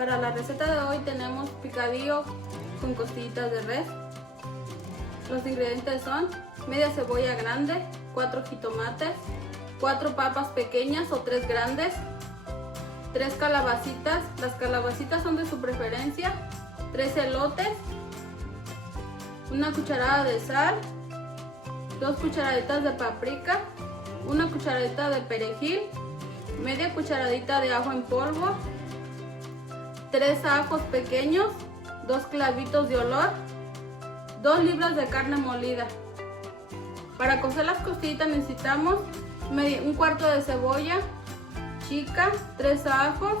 Para la receta de hoy tenemos picadillo con costillitas de res. Los ingredientes son media cebolla grande, 4 jitomates, 4 papas pequeñas o 3 grandes, 3 calabacitas, las calabacitas son de su preferencia, 3 elotes, una cucharada de sal, 2 cucharaditas de paprika, una cucharadita de perejil, media cucharadita de ajo en polvo, 3 ajos pequeños, 2 clavitos de olor, 2 libras de carne molida. Para cocer las costillitas necesitamos un cuarto de cebolla chica, 3 ajos,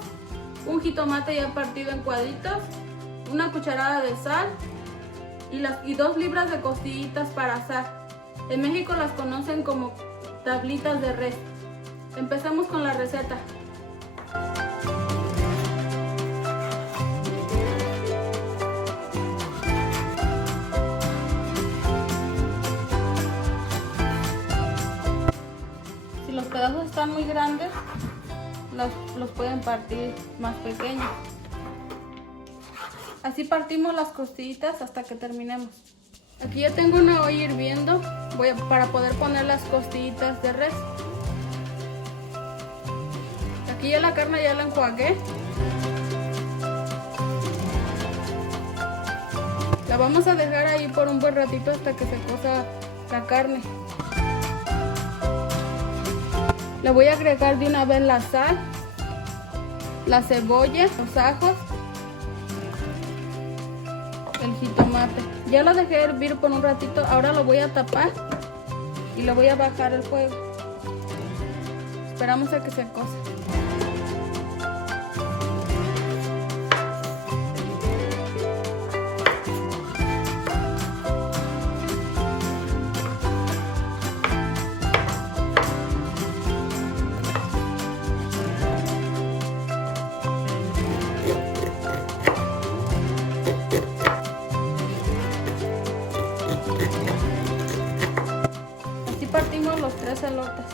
un jitomate ya partido en cuadritos, una cucharada de sal y 2 libras de costillitas para asar. En México las conocen como tablitas de res. Empezamos con la receta. Si los pedazos están muy grandes, los pueden partir más pequeños. Así partimos las costillitas hasta que terminemos. Aquí ya tengo una olla hirviendo para poder poner las costillitas de res. Aquí ya la carne ya la enjuagué. La vamos a dejar ahí por un buen ratito hasta que se cosa la carne. Le voy a agregar de una vez la sal, la cebolla, los ajos, el jitomate. Ya lo dejé hervir por un ratito, ahora lo voy a tapar y le voy a bajar el fuego. Esperamos a que se cosa. Así partimos los 3 elotes.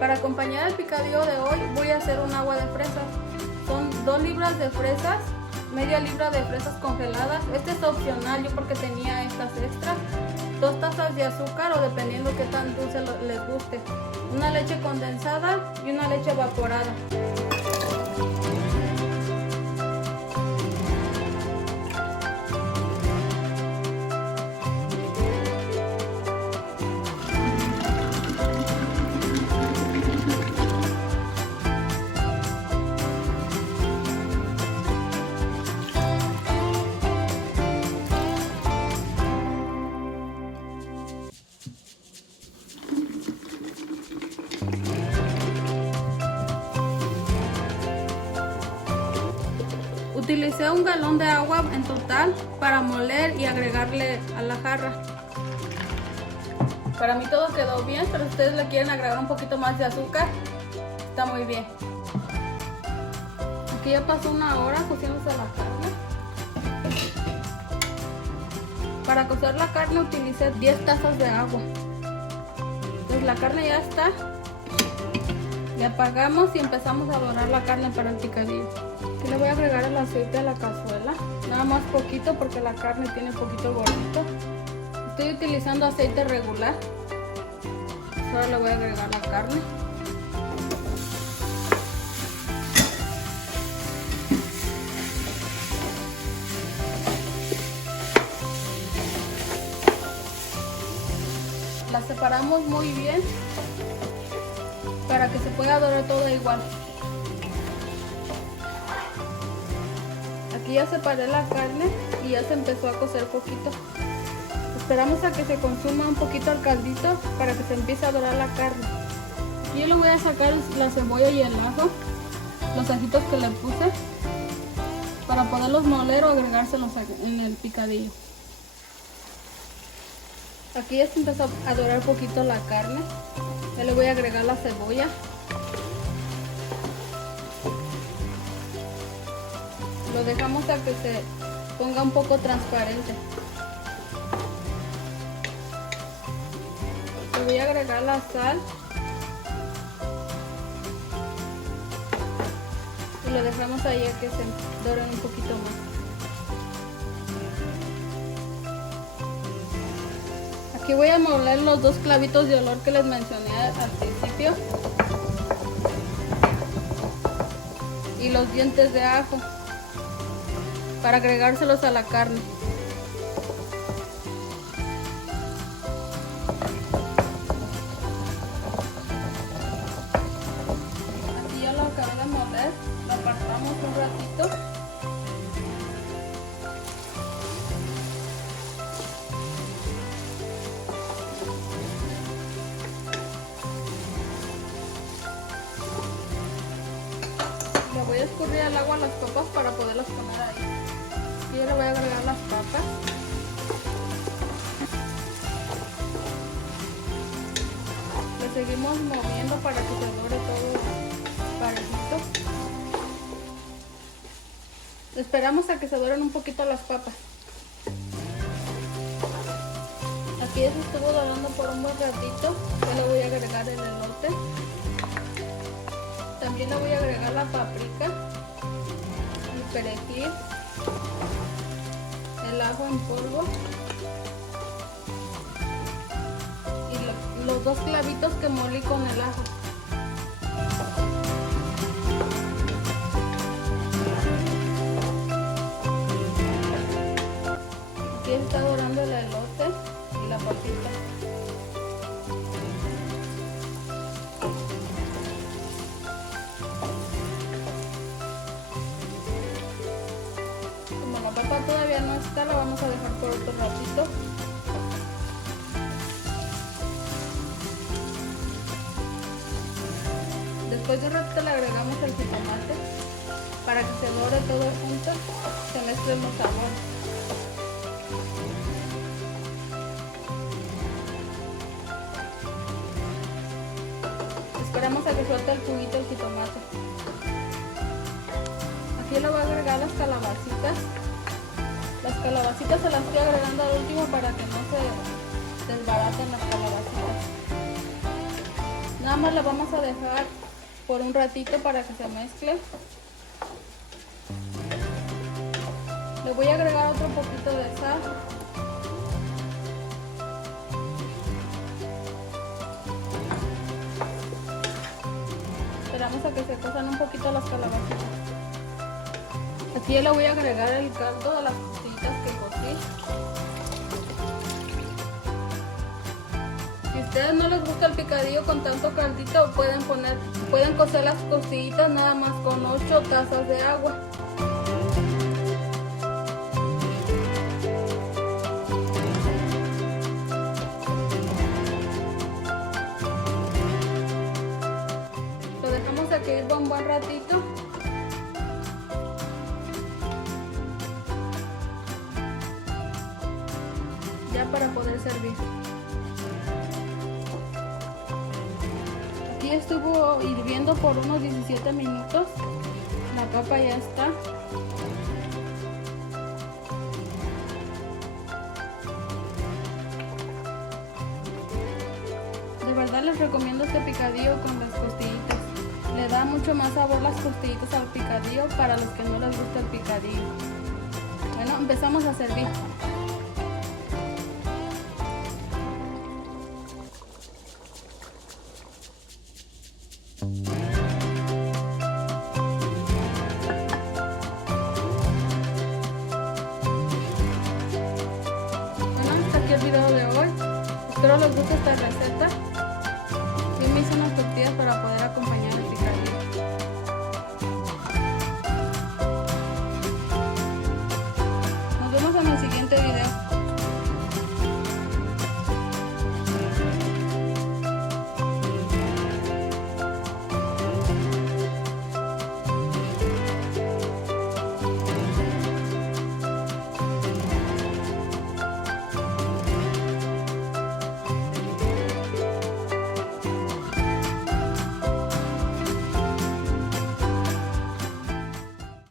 Para acompañar el picadillo de hoy voy a hacer un agua de fresas. Son 2 libras de fresas, media libra de fresas congeladas. Este es opcional, yo porque tenía estas extras. 2 tazas de azúcar o dependiendo qué tan dulce les guste. Una leche condensada y una leche evaporada. Utilicé 1 galón de agua en total para moler y agregarle a la jarra. Para mí todo quedó bien, pero si ustedes le quieren agregar un poquito más de azúcar, está muy bien. Aquí ya pasó 1 hora cociéndose la carne. Para cocer la carne utilicé 10 tazas de agua. Entonces la carne ya está. Le apagamos y empezamos a dorar la carne para el picadillo. Aquí le voy a agregar el aceite a la cazuela, nada más poquito porque la carne tiene poquito gordito. Estoy utilizando aceite regular. Ahora le voy a agregar la carne. separamos muy bien para que se pueda dorar todo igual. Aquí ya separé la carne y ya se empezó a cocer poquito. Esperamos a que se consuma un poquito el caldito para que se empiece a dorar la carne. Yo le voy a sacar la cebolla y el ajo, los ajitos que le puse, para poderlos moler o agregárselos en el picadillo. Aquí ya se empezó a dorar poquito la carne. Ya le voy a agregar la cebolla. Lo dejamos a que se ponga un poco transparente. Le voy a agregar la sal. Y lo dejamos ahí a que se doren un poquito más. Aquí voy a moler los 2 clavitos de olor que les mencioné al principio. Y los dientes de ajo, para agregárselos a la carne. Aquí ya lo acabé de moler, lo apartamos un ratito. Le voy a escurrir el agua a las papas para poderlas poner ahí. Y ahora voy a agregar las papas. Le seguimos moviendo para que se dore todo parejito. Esperamos a que se doren un poquito las papas. Aquí ya se estuvo dorando por un buen ratito. Ya le voy a agregar el elote. También le voy a agregar la paprika, el perejil, el ajo en polvo y los 2 clavitos que molí con el ajo. Aquí está dorando el elote y la papita. La papa todavía no está, la vamos a dejar por otro ratito. Después de un ratito le agregamos el jitomate para que se dore todo junto, se mezclen los sabores. Esperamos a que suelte el juguito el jitomate. Aquí le voy a agregar las calabacitas. Las calabacitas se las estoy agregando al último para que no se desbaraten las calabacitas. Nada más la vamos a dejar por un ratito para que se mezcle. Le voy a agregar otro poquito de sal. Esperamos a que se cosan un poquito las calabacitas. Aquí le voy a agregar el caldo de las costillitas que cocí. Si a ustedes no les gusta el picadillo con tanto caldito, pueden cocer las costillitas nada más con 8 tazas de agua. Lo dejamos aquí por un buen ratito. Para poder servir. Aquí estuvo hirviendo por unos 17 minutos. La papa ya está. De verdad les recomiendo este picadillo con las costillitas. Le da mucho más sabor las costillitas al picadillo para los que no les gusta el picadillo. Bueno, empezamos a servir. El video de hoy. Espero les guste esta receta. Yo me hice unas tortillas para poder acompañar